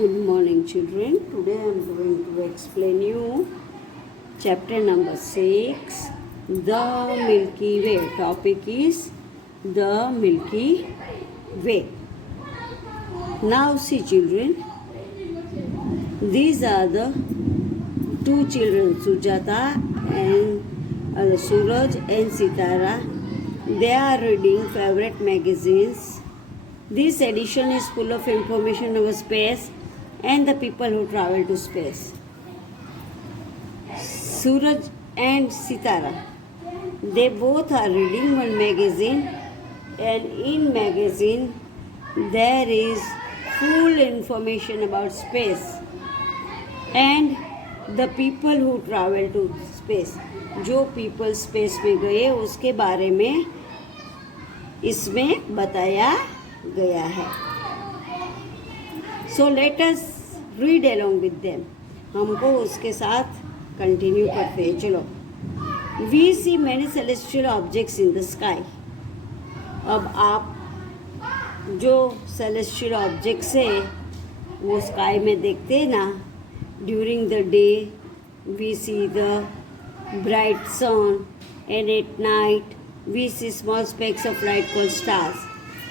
Good morning, children. Today I am going to explain you chapter number 6, The Milky Way. Topic is the Milky Way. Now see, children, these are the two children, Sujata and Suraj and Sitara. They are reading favorite magazines. This edition is full of information about space and the people who travel to space. Suraj and Sitara, they both are reading one magazine, and in magazine there is full information about space and the people who travel to space. जो people space में गए उसके बारे में इसमें बताया गया है. So let us read along with them. हमको उसके साथ कंटिन्यू करते हैं. चलो. We see many celestial objects in the sky. अब आप जो celestial objects है वो स्काई में देखते हैं ना. During the day we see the bright sun and at night we see small specks of light called stars.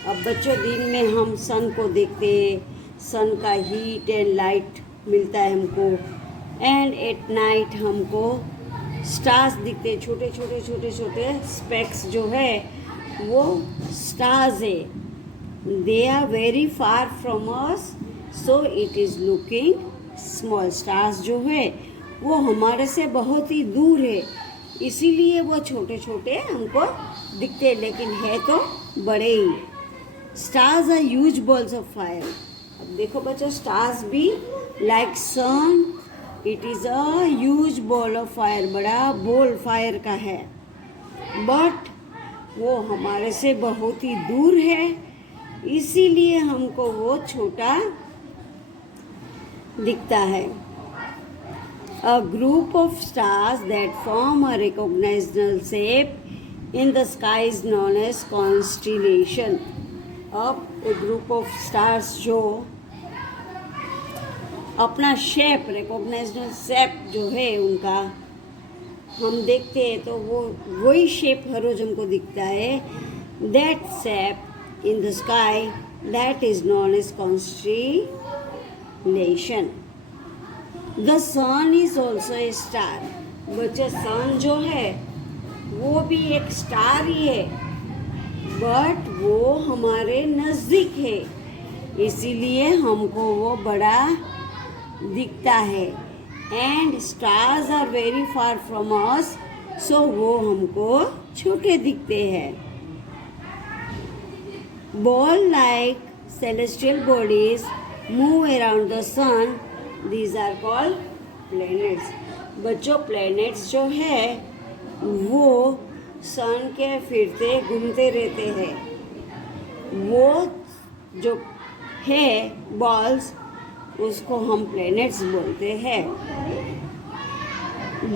अब बच्चों दिन में हम सन को देखते हैं, सन का हीट एंड लाइट मिलता है हमको, एंड एट नाइट हमको स्टार्स दिखते हैं. छोटे छोटे छोटे छोटे स्पेक्स जो है वो स्टार्स है. They are very far from us so it is looking small. Stars जो है वो हमारे से बहुत ही दूर है, इसीलिए वो छोटे छोटे हमको दिखते हैं, लेकिन है तो बड़े ही. Stars are huge balls of fire. अब देखो बच्चों, स्टार्स भी like sun, it is a huge ball of fire. बड़ा बॉल फायर का है, बट वो हमारे से बहुत ही दूर है, इसीलिए हमको वो छोटा दिखता है. A group of stars that form a recognizable shape in the sky is known as constellation. अब a group of stars जो अपना शेप, रिकॉग्नाइजेबल शेप जो है उनका हम देखते हैं तो वो वही शेप हर रोज हमको दिखता है. That shape in the sky that is known as constellation. The sun is also a star. बच्चा सन जो है वो भी एक स्टार ही है, बट वो हमारे नज़दीक है, इसीलिए हमको वो बड़ा दिखता है. And stars are very far from us, so वो हमको छोटे दिखते हैं. Ball like celestial bodies move around the sun. These are called planets. बच्चों planets जो है वो सन के फिरते घूमते रहते हैं. वो जो है बॉल्स उसको हम planets बोलते हैं.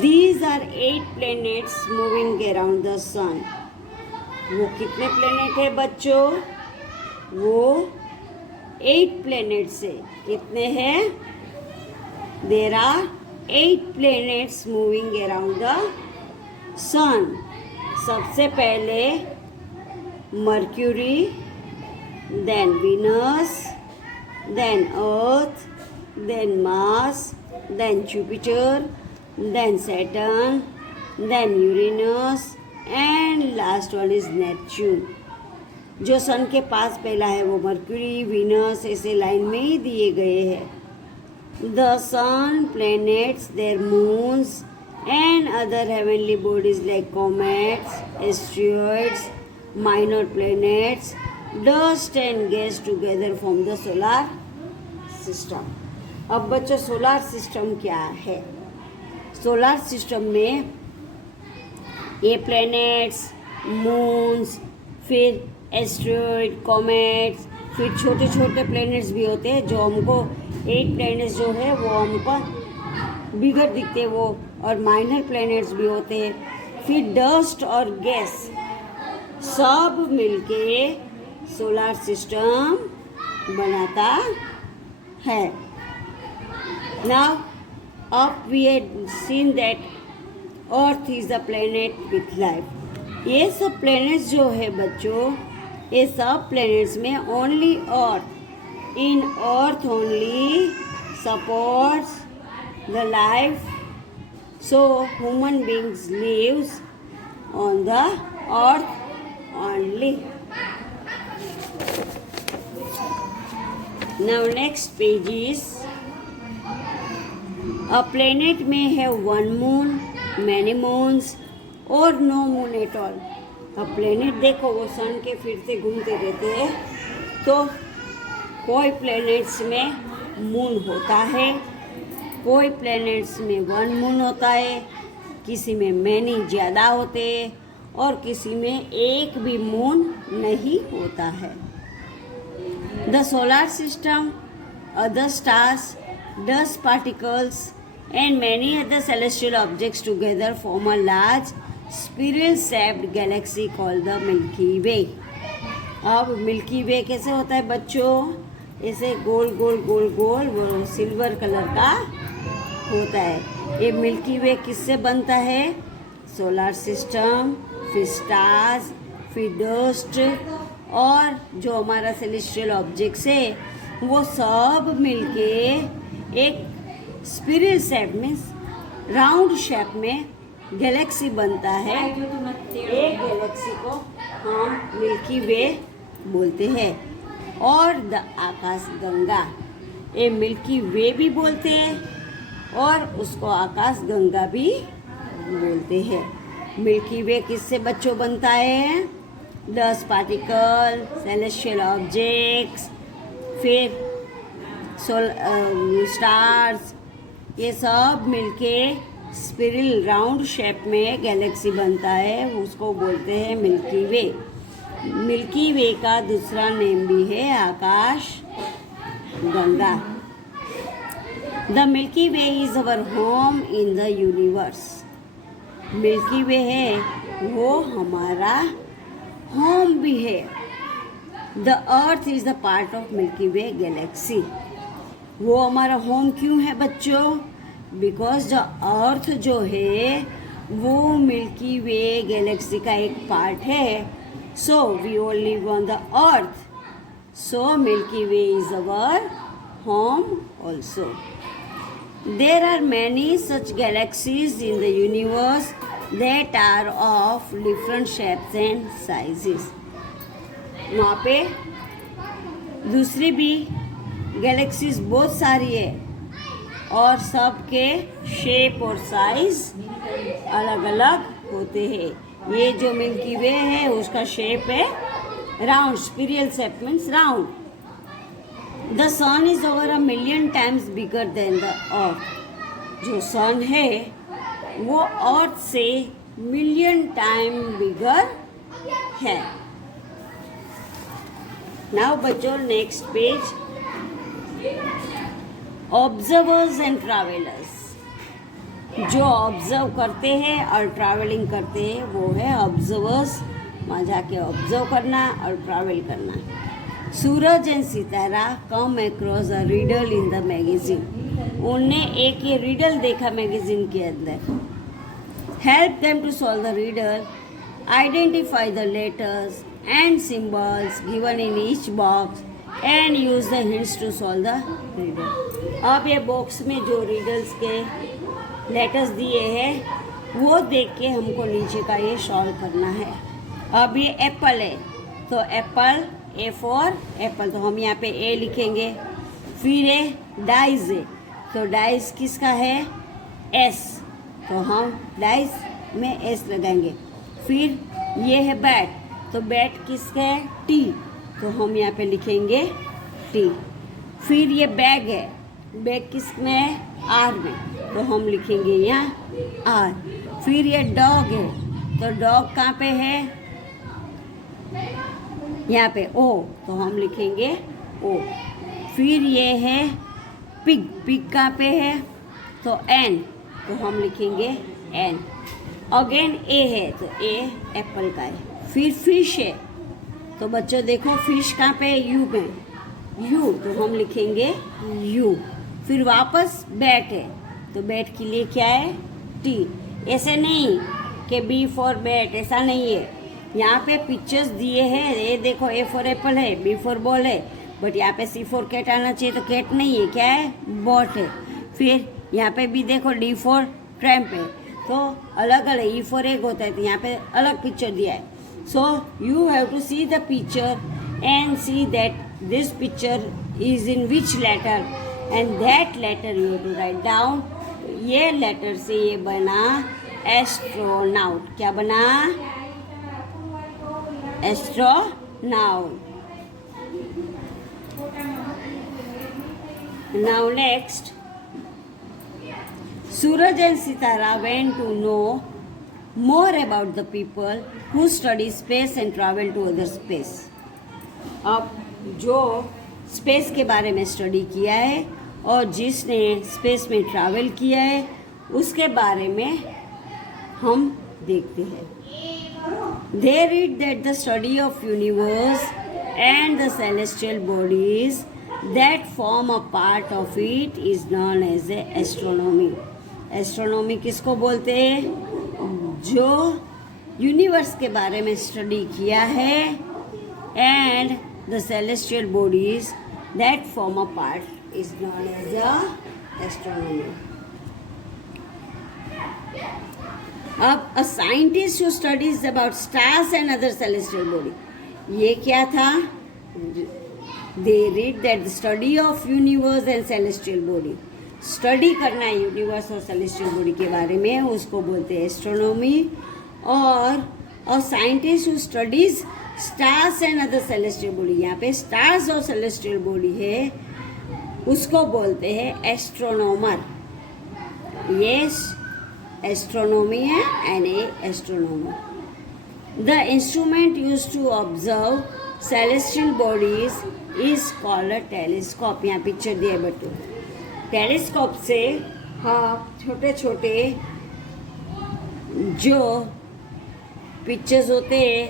These are 8 planets moving around the sun. वो कितने planet है बच्चों? वो 8 planets है. कितने हैं? There are 8 planets moving around the sun. सबसे पहले mercury, then Venus, then Earth, then Mars, then Jupiter, then Saturn, then Uranus and last one is Neptune. जो सन के पास पहला है वो मर्क्यूरी, वीनस ऐसे लाइन में ही दिए गए हैं. The sun, planets, their moons and other heavenly bodies like comets, asteroids, minor planets, dust and gas together form the solar system. अब बच्चों सोलार सिस्टम क्या है? सोलार सिस्टम में ये प्लैनेट्स, मून्स, फिर एस्ट्रॉइड, कॉमेट्स, फिर छोटे छोटे प्लैनेट्स भी होते हैं जो हमको 8 प्लैनेट्स जो है वो हमको बिगड़ दिखते हैं वो, और माइनर प्लैनेट्स भी होते हैं. फिर डस्ट और गैस सब मिलके सोलार सिस्टम बनाता है. Now, up we had seen that Earth is a planet with life. ये सब planets जो है बच्चों, ये सब planets में only Earth, in Earth only supports the life. So human beings lives on the Earth only. Now next page is, a planet may have one moon, many moons or no moon at all. अब planet देखो वो सन के फिरते घूमते रहते हैं, तो कोई प्लेनेट्स में मून होता है, कोई प्लेनेट्स में वन मून होता है, किसी में मैनी ज़्यादा होते हैं और किसी में एक भी मून नहीं होता है. The solar system, other stars, dust particles and many other celestial objects together form a large spiral-shaped galaxy called the Milky Way. अब मिल्की वे कैसे होता है बच्चों? ऐसे गोल गोल गोल गोल वो सिल्वर कलर का होता है. ये मिल्की वे किससे बनता है? सोलर सिस्टम, फिर स्टार्स, फिर डस्ट और जो हमारा सेलेस्टियल ऑब्जेक्ट्स है वो सब मिलके एक स्पिरल शेप में, राउंड शेप में गैलेक्सी बनता है. एक गैलेक्सी को हम मिल्की वे बोलते हैं. और द आकाश गंगा, ये मिल्की वे भी बोलते हैं और उसको आकाश गंगा भी बोलते हैं. मिल्की वे किससे बच्चों बनता है? डस्ट पार्टिकल, सेलेस्टियल ऑब्जेक्ट्स, फिर स्टार्स, ये सब मिलके स्पिरल राउंड शेप में गैलेक्सी बनता है, उसको बोलते हैं मिल्की वे. मिल्की वे का दूसरा नेम भी है Akash Ganga. The Milky way is our home in the universe. Milky Way है वो हमारा होम भी है. The earth is the part of Milky Way galaxy. वो हमारा होम क्यों है बच्चों? बिकॉज द अर्थ जो है वो मिल्की वे गैलेक्सी का एक पार्ट है. So we all live on the earth, so milky way is our home also. There are many such galaxies in the universe that are of different shapes and sizes. वहाँ पे दूसरी भी galaxies बहुत सारी है और सबके शेप और साइज अलग अलग होते हैं. ये जो मिल्की वे है उसका शेप है round, spiral shape means round. The sun is over 1 million times bigger than the earth. जो सन है वो अर्थ से मिलियन टाइम बिगर है. नाउ बच्चों next page, observers and travellers. जो ऑब्जर्व करते हैं और ट्रैवलिंग करते हैं वो है ऑब्जर्वर्स. वहाँ जाके ऑब्जर्व करना और ट्रैवल करना. Suraj and Sitara come across a riddle in the magazine. उनने एक ये रिडल देखा मैगजीन के अंदर. Help them to solve the riddle, identify the letters and symbols given in each box and use the hints to solve the riddle. अब ये box में जो रिडल्स के लेटर्स दिए हैं वो देख के हमको नीचे का ये सॉल्व करना है. अब ये एप्पल है तो एप्पल, ए फॉर एप्पल, तो हम यहाँ पे ए लिखेंगे. फिर ये डाइज है तो डाइज किसका है? एस, तो हम डाइज में एस लगाएंगे. फिर ये है बैट, तो बैट किसका है? टी, तो हम यहाँ पे लिखेंगे टी. फिर ये बैग है, बैग किस में है? आर में, तो हम लिखेंगे यहाँ आर. फिर ये डॉग है तो डॉग कहाँ पे है? यहाँ पे ओ, तो हम लिखेंगे ओ. फिर ये है पिग, पिग कहाँ पे है? तो एन, तो हम लिखेंगे एन. अगेन ए है तो ए एप्पल का है. फिर फिश है तो बच्चों देखो फिश कहाँ पे है? यू में, यू, तो हम लिखेंगे यू. फिर वापस बैट है, तो बैट के लिए क्या है? टी। ऐसे नहीं कि बी फॉर बैट, ऐसा नहीं है। यहाँ पे पिक्चर्स दिए हैं, ये देखो ए फॉर एप्पल है, बी फॉर बॉल है, बट यहाँ पे सी फॉर कैट आना चाहिए, तो कैट नहीं है, क्या है? बॉट है। फिर यहाँ पे भी देखो डी फॉर ट्रैम्प है, तो अलग अलग, ई फॉर एग होता है, तो यहाँ पे अलग पिक्चर दिया है। So you have to see the picture and see that this picture is in which letter and that letter you have to write down. ये लेटर से ये बना एस्ट्रोनाउट। क्या बना? एस्ट्रोनाउट। Now next, Suraj and Sitara went to know more about the people who study space and travel to other space. अब जो space के बारे में स्टडी किया है और जिसने स्पेस में ट्रैवल किया है उसके बारे में हम देखते हैं। They read that the study of universe and the celestial bodies that form a part of it is known as astronomy. Astronomy किसको बोलते हैं? जो यूनिवर्स के बारे में स्टडी किया है and the celestial bodies that form a part is known as astronomy. अब a scientist who studies about stars and other celestial body, ये क्या था? They read that the study of universe and celestial body, study करना है universe और celestial body के बारे में, उसको बोलते हैं एस्ट्रोनॉमी। और scientist who studies stars and other celestial body, यहाँ पे स्टार्स और सेलेस्टियल बॉडी है, उसको बोलते हैं एस्ट्रोनॉमर। ये एस्ट्रोनॉमी है and a astronomer. The instrument used to observe celestial bodies is called telescope. यहाँ पिक्चर दिए बच्चों, टेलीस्कोप से हाँ छोटे छोटे जो पिक्चर्स होते हैं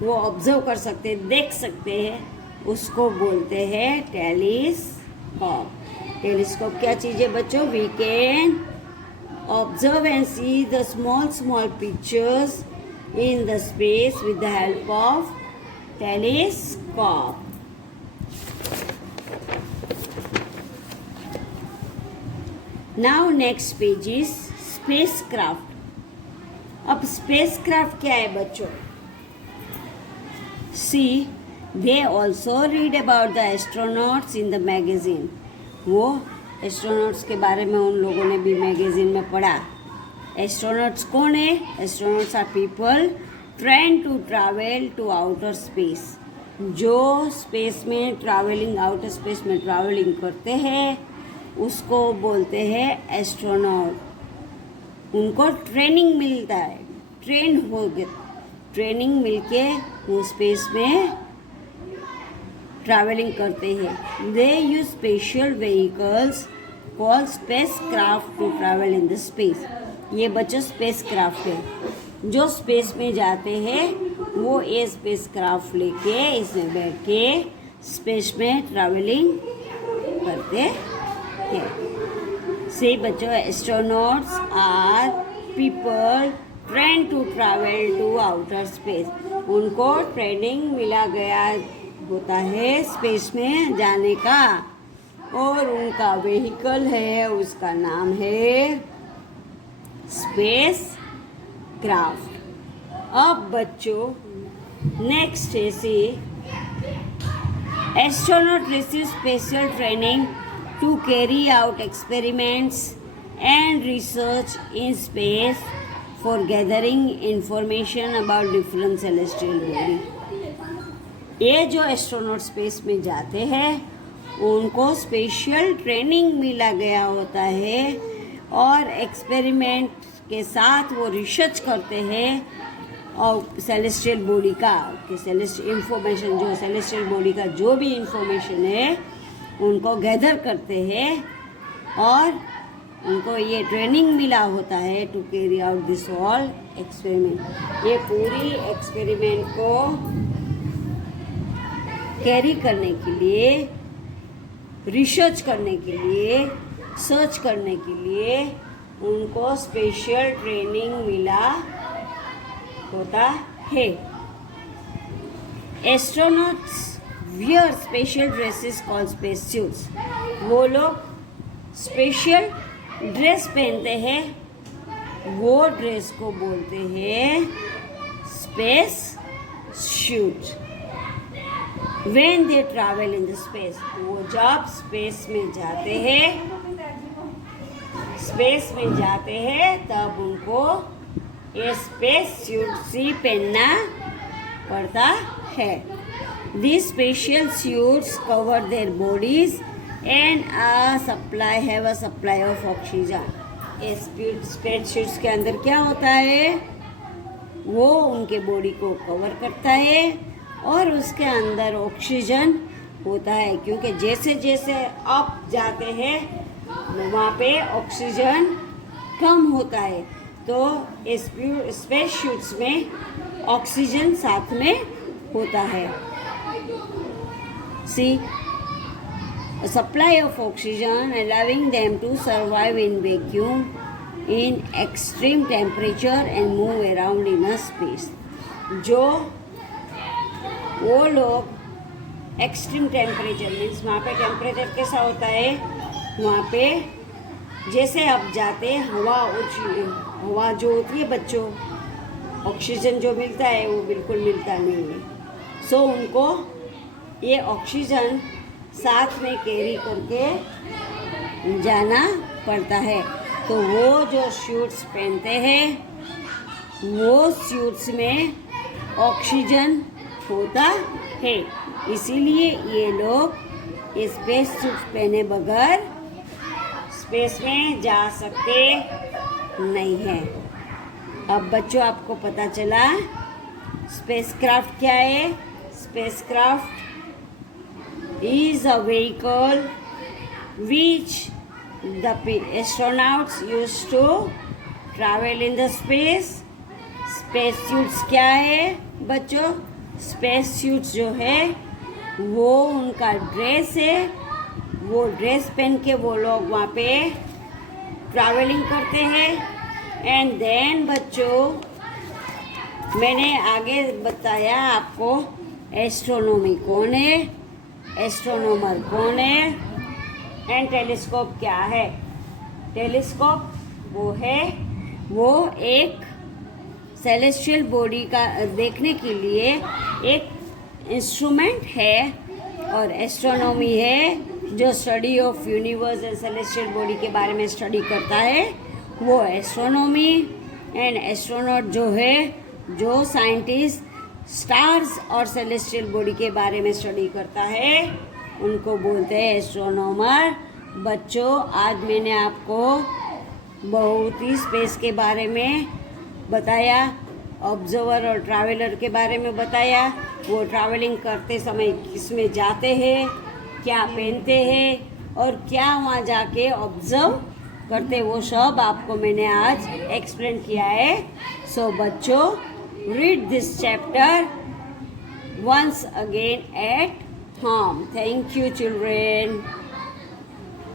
वो ऑब्जर्व कर सकते हैं, देख सकते हैं, उसको बोलते हैं टेलीस्कोप। टेलीस्कोप क्या चीज़ है बच्चों? We can observe and see the small pictures in the space with the help of telescope. Now next page is spacecraft. अब spacecraft क्या है बच्चों? See, they also read about the astronauts in the magazine. वो astronauts के बारे में उन लोगों ने भी मैगजीन में पढ़ा। एस्ट्रोनॉट्स कौन है? Astronauts are people train to travel to outer space, जो स्पेस में ट्रैवलिंग, आउटर स्पेस में ट्रैवलिंग करते हैं उसको बोलते हैं एस्ट्रोनॉट। उनको ट्रेनिंग मिलता है, ट्रेन हो गए, ट्रेनिंग मिलके वो स्पेस में ट्रैवलिंग करते हैं। They use special vehicles called spacecraft to travel in the space. ये बच्चों स्पेस क्राफ्ट है, जो स्पेस में जाते हैं वो ये स्पेस क्राफ्ट लेके इसमें बैठ के स्पेस में ट्रैवलिंग करते हैं। से बच्चों astronauts are people train to travel to outer space. उनको ट्रेनिंग मिला गया होता है स्पेस में जाने का, और उनका व्हीकल है, उसका नाम है स्पेस क्राफ्ट। अब बच्चों नेक्स्ट है see astronaut receive special training to carry out experiments and research in space for gathering information about different celestial body. ये जो एस्ट्रोनॉट स्पेस में जाते हैं उनको स्पेशल ट्रेनिंग मिला गया होता है और एक्सपेरिमेंट के साथ वो रिसर्च करते हैं और सेलेस्टियल बॉडी का इंफॉर्मेशन, जो सेलेस्टियल बॉडी का जो भी इंफॉर्मेशन है उनको गैदर करते हैं और उनको ये ट्रेनिंग मिला होता है to carry out this all experiment. ये पूरी एक्सपेरिमेंट को कैरी करने के लिए रिसर्च करने के लिए, सर्च करने के लिए उनको स्पेशल ट्रेनिंग मिला होता है। Astronauts wear special dresses called space suits. वो लोग स्पेशल ड्रेस पहनते हैं, वो ड्रेस को बोलते हैं space suit. When they travel in the space, वो जब स्पेस में जाते हैं तब उनको ये स्पेस सूट ही पहनना पड़ता है। These special suits cover their bodies and have a supply of oxygen. Space suits के अंदर क्या होता है, वो उनके बॉडी को कवर करता है और उसके अंदर ऑक्सीजन होता है, क्योंकि जैसे जैसे अप जाते हैं वहाँ पे ऑक्सीजन कम होता है, तो स्पेस सूट्स में ऑक्सीजन साथ में होता है। सी a supply of oxygen allowing them to survive in vacuum in extreme temperature and move around in a space. जो वो लोग एक्सट्रीम टेम्परेचर मीन्स वहाँ पे टेम्परेचर कैसा होता है, वहाँ पे जैसे अब जाते हवा जो होती है बच्चों, ऑक्सीजन जो मिलता है वो बिल्कुल मिलता नहीं है। सो उनको ये ऑक्सीजन साथ में कैरी करके जाना पड़ता है। तो वो जो सूट्स पहनते हैं वो सूट्स में ऑक्सीजन होता है, इसीलिए ये लोग ये स्पेस सूट पहने बगैर स्पेस में जा सकते नहीं है। अब बच्चों आपको पता चला स्पेसक्राफ्ट क्या है। Spacecraft is a vehicle which the astronauts used to travel in the space. Space suits क्या है बच्चों, स्पेस सूट्स जो है वो उनका ड्रेस है, वो ड्रेस पहन के वो लोग वहाँ पे ट्रैवलिंग करते हैं। एंड देन बच्चों मैंने आगे बताया आपको एस्ट्रोनॉमी कौन है, एस्ट्रोनॉमर कौन है, एंड टेलीस्कोप क्या है। टेलीस्कोप वो एक सेलेस्टियल बॉडी का देखने के लिए एक इंस्ट्रूमेंट है, और एस्ट्रोनॉमी है जो study of universe and celestial body के बारे में स्टडी करता है, वो एस्ट्रोनॉमी। एंड एस्ट्रोनॉट जो है, जो साइंटिस्ट स्टार्स और सेलेस्टियल बॉडी के बारे में स्टडी करता है, उनको बोलते हैं एस्ट्रोनॉमर। बच्चों आज मैंने आपको बहुत ही स्पेस के बारे में बताया, ऑब्जर्वर और ट्रैवलर के बारे में बताया, वो ट्रैवलिंग करते समय किस में जाते हैं, क्या पहनते हैं और क्या वहाँ जाके ऑब्जर्व करते, वो सब आपको मैंने आज एक्सप्लेन किया है। सो बच्चों read this chapter once again at home. Thank you children.